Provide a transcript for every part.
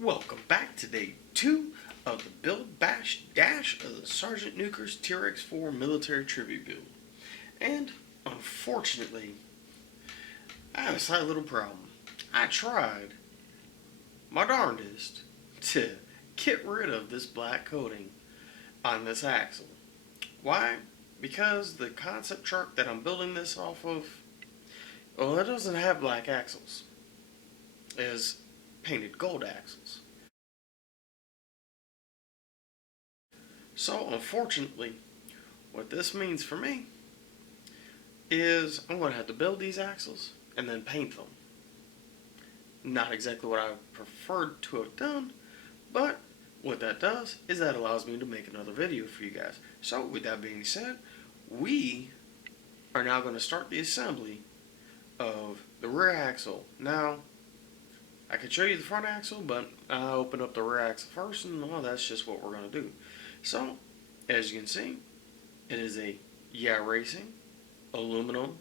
Welcome back to day 2 of the Build Bash Dash of the Sergeant Nuker's TRX-4 military tribute build. And, unfortunately, I have a slight little problem. I tried my darndest to get rid of this black coating on this axle. Why? Because the concept truck that I'm building this off of, well, it doesn't have black axles. It has painted gold axles. So, unfortunately, what this means for me is I'm going to have to build these axles and then paint them. Not exactly what I preferred to have done, but what that does is that allows me to make another video for you guys. So, with that being said, we are now going to start the assembly of the rear axle. Now, I could show you the front axle, but I'll open up the rear axle first, and well, that's just what we're going to do. So, as you can see, it is a Yeah Racing aluminum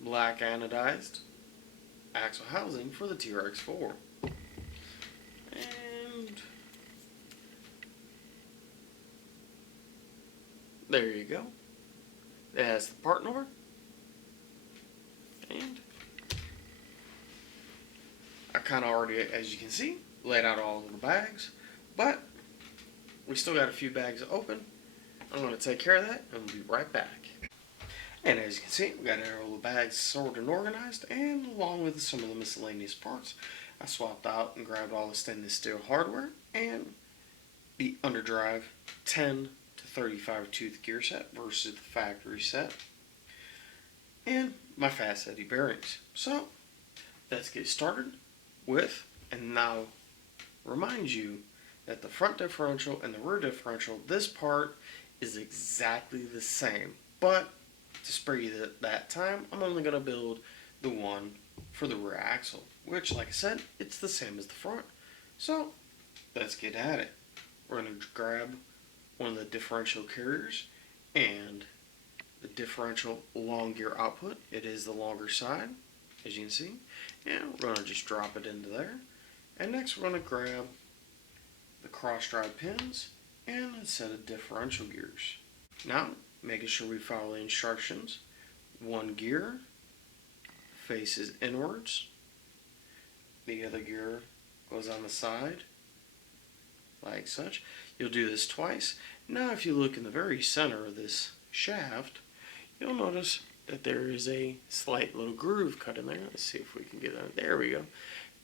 black anodized axle housing for the TRX-4. And there you go. It has the part number. And I kind of already, as you can see, laid out all of the bags, but we still got a few bags to open. I'm going to take care of that and we'll be right back. And as you can see, we got all the bags sorted and organized, and along with some of the miscellaneous parts, I swapped out and grabbed all the stainless steel hardware and the underdrive 10 to 35 tooth gear set versus the factory set, and my fast eddy bearings. So let's get started with, and now remind you that the front differential and the rear differential, this part is exactly the same, but to spare you that time, I'm only going to build the one for the rear axle, which, like I said, it's the same as the front. So let's get at it. We're going to grab one of the differential carriers and the differential long gear output. It is the longer side, as you can see, and we're going to just drop it into there. And next we're going to grab the cross drive pins and a set of differential gears. Now, making sure we follow the instructions. One gear faces inwards. The other gear goes on the side, like such. You'll do this twice. Now, if you look in the very center of this shaft, you'll notice that there is a slight little groove cut in there. Let's see if we can get that. There we go.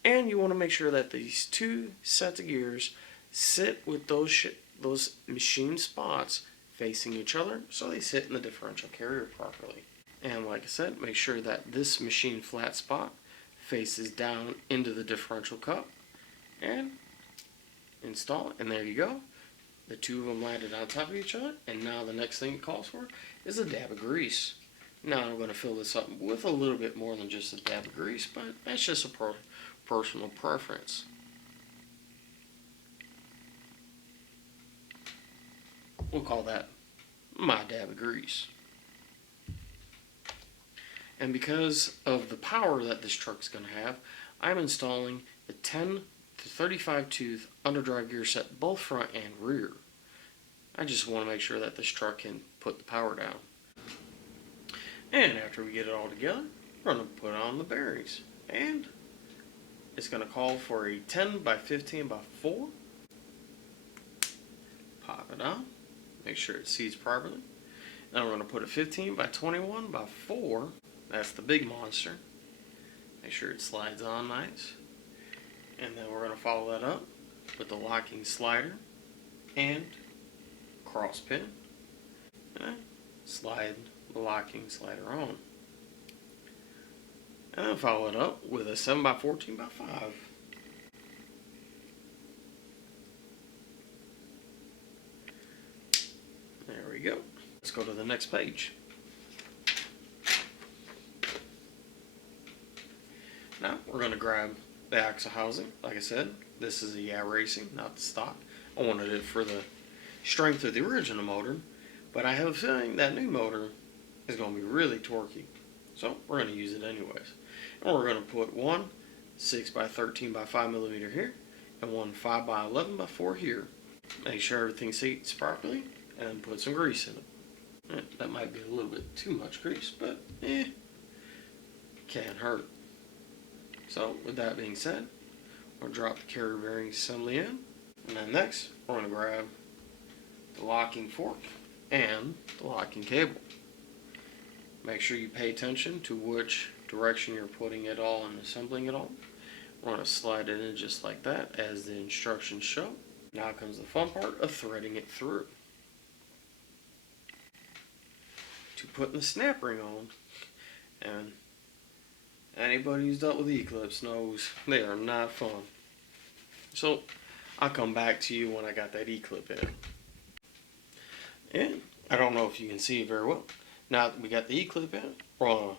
And you want to make sure that these two sets of gears sit with those machine spots facing each other, so they sit in the differential carrier properly. And like I said, make sure that this machine flat spot faces down into the differential cup, and install it. And there you go. The two of them landed on top of each other, and now the next thing it calls for is a dab of grease. Now I'm going to fill this up with a little bit more than just a dab of grease, but that's just a personal preference. We'll call that my dab of grease. And because of the power that this truck is going to have, I'm installing the 10 to 35 tooth underdrive gear set, both front and rear. I just want to make sure that this truck can put the power down. And after we get it all together, we're going to put on the bearings. And it's going to call for a 10 by 15 by 4. Pop it on. Make sure it seats properly. Then we're going to put a 15 by 21 by 4. That's the big monster. Make sure it slides on nice. And then we're going to follow that up with the locking slider and cross pin. And slide the locking slider on. And then follow it up with a 7 by 14 by 5. There we go. Let's go to the next page. Now we're going to grab the axle housing. Like I said, this is a Yeah Racing, not the stock. I wanted it for the strength of the original motor, but I have a feeling that new motor is going to be really torquey. So we're going to use it anyways. And we're going to put one 6 by 13 by 5 millimeter here, and one 5x11x4 here. Make sure everything seats properly and put some grease in it. That might be a little bit too much grease, but can't hurt. So with that being said, we'll drop the carrier bearing assembly in, and then next we're going to grab the locking fork and the locking cable. Make sure you pay attention to which direction you're putting it all and assembling it all. We're going to slide it in just like that as the instructions show. Now comes the fun part of threading it through. To putting the snap ring on, and anybody who's dealt with E-clips knows they are not fun. So I'll come back to you when I got that E-clip in. And I don't know if you can see it very well. Now that we got the E-clip in, we're going to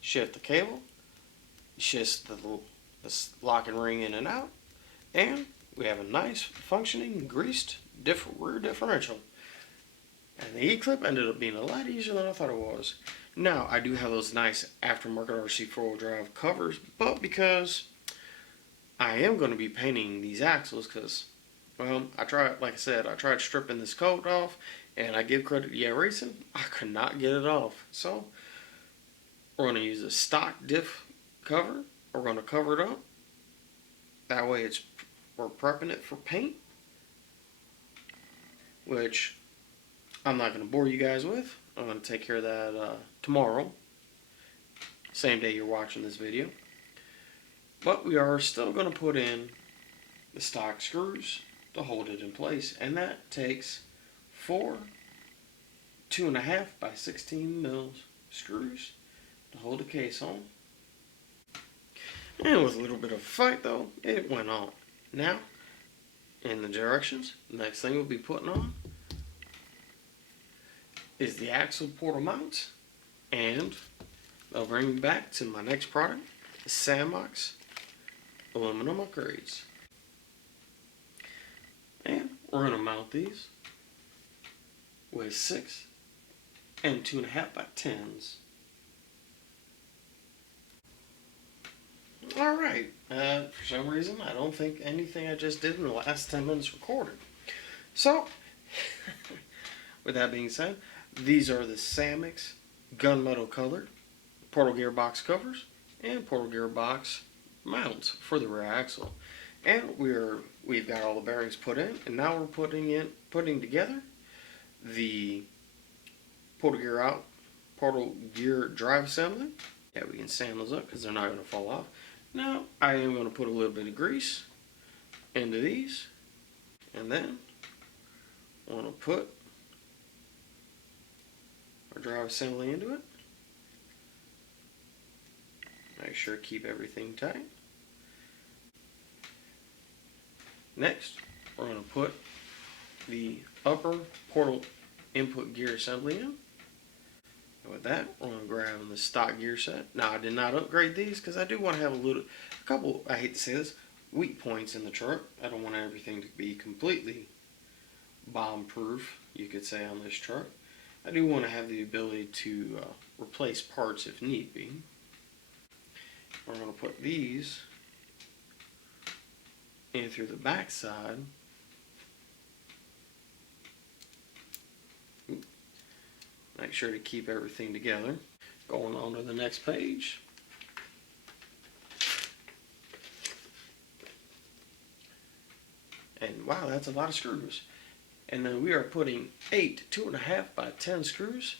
shift the cable, shift the locking ring in and out, and we have a nice functioning greased rear differential. And the E-clip ended up being a lot easier than I thought it was. Now I do have those nice aftermarket RC 4-wheel drive covers, but because I am going to be painting these axles, because well, I tried stripping this coat off, and I give credit to Yeah Racing, I could not get it off. So we're going to use a stock diff cover. We're going to cover it up. That way we're prepping it for paint, which I'm not going to bore you guys with. I'm going to take care of that tomorrow, same day you're watching this video. But we are still going to put in the stock screws to hold it in place, and that takes 4 2.5 by 16 mils screws to hold the case on. And with a little bit of a fight though, it went on. Now, in the directions, the next thing we'll be putting on is the axle portal mounts, and they'll bring me back to my next product, the Sandbox aluminum upgrades. And we're going to mount these with 6 and 2.5 by 10s. Alright, for some reason I don't think anything I just did in the last 10 minutes recorded. So, with that being said, these are the Sandbox gunmetal colored portal gearbox covers and portal gearbox mounts for the rear axle. And we've got all the bearings put in, and now we're putting together the portal gear drive assembly. Yeah, we can sand those up because they're not going to fall off. Now I am going to put a little bit of grease into these, and then I want to put our drive assembly into it. Make sure to keep everything tight. Next, we're going to put the upper portal input gear assembly in. And with that, we're going to grab the stock gear set. Now, I did not upgrade these because I do want to have a couple, I hate to say this, weak points in the truck. I don't want everything to be completely bomb-proof, you could say, on this truck. I do want to have the ability to replace parts if need be. We're going to put these in through the back side. Make sure to keep everything together. Going on to the next page. And wow, that's a lot of screws. And then we are putting 8 2.5 by 10 screws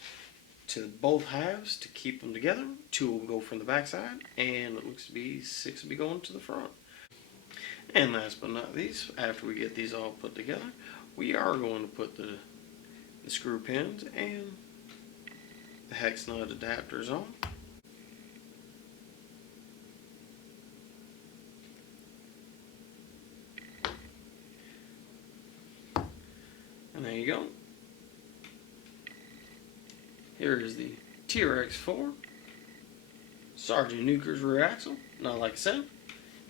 to both halves to keep them together. 2 will go from the back side, and it looks to be 6 will be going to the front. And last but not least, after we get these all put together, we are going to put the screw pins and the hex nut adapters on. And there you go. Here is the TRX4 Sergeant Nuker's rear axle. Now, like I said,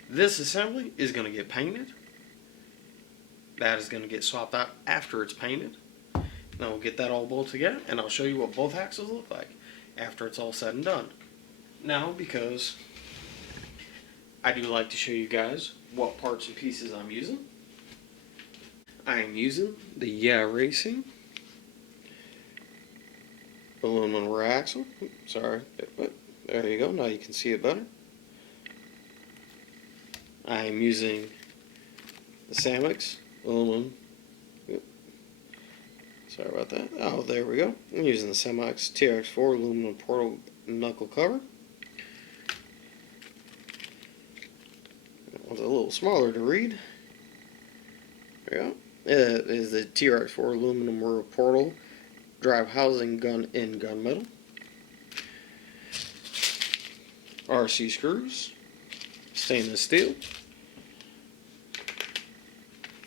this assembly is going to get painted. That is going to get swapped out after it's painted. Now we'll get that all bolted together, and I'll show you what both axles look like after it's all said and done. Now, because I do like to show you guys what parts and pieces I'm using. I am using the Yeah Racing aluminum rear axle. Sorry, there you go. Now you can see it better. I am using the Samex aluminum. Sorry about that. Oh, there we go. I'm using the Samex TRX4 aluminum portal knuckle cover. That one's a little smaller to read. There we go. It is the TRX4 aluminum rear portal drive housing gun in gunmetal. RC screws, stainless steel,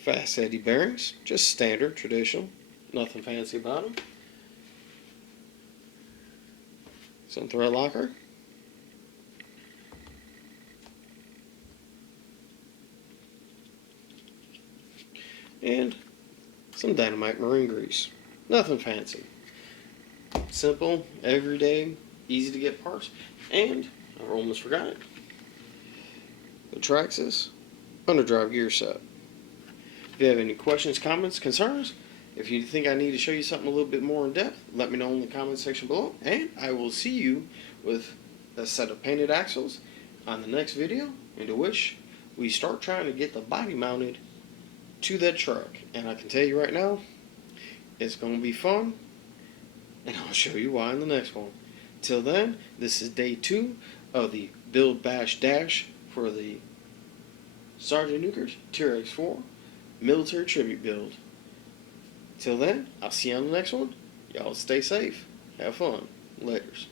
fast eddy bearings, just standard, traditional, nothing fancy about them. Some thread locker. And some dynamite marine grease. Nothing fancy. Simple, everyday, easy to get parts. And, I almost forgot it, the Traxxas underdrive gear set. If you have any questions, comments, concerns, if you think I need to show you something a little bit more in depth, let me know in the comment section below. And I will see you with a set of painted axles on the next video, into which we start trying to get the body mounted to that truck. And I can tell you right now, it's going to be fun, and I'll show you why in the next one. Till then, this is day 2 of the build bash dash for the Sergeant Nukers TRX4 military tribute build. Till then, I'll see you on the next one. Y'all stay safe. Have fun. Laters.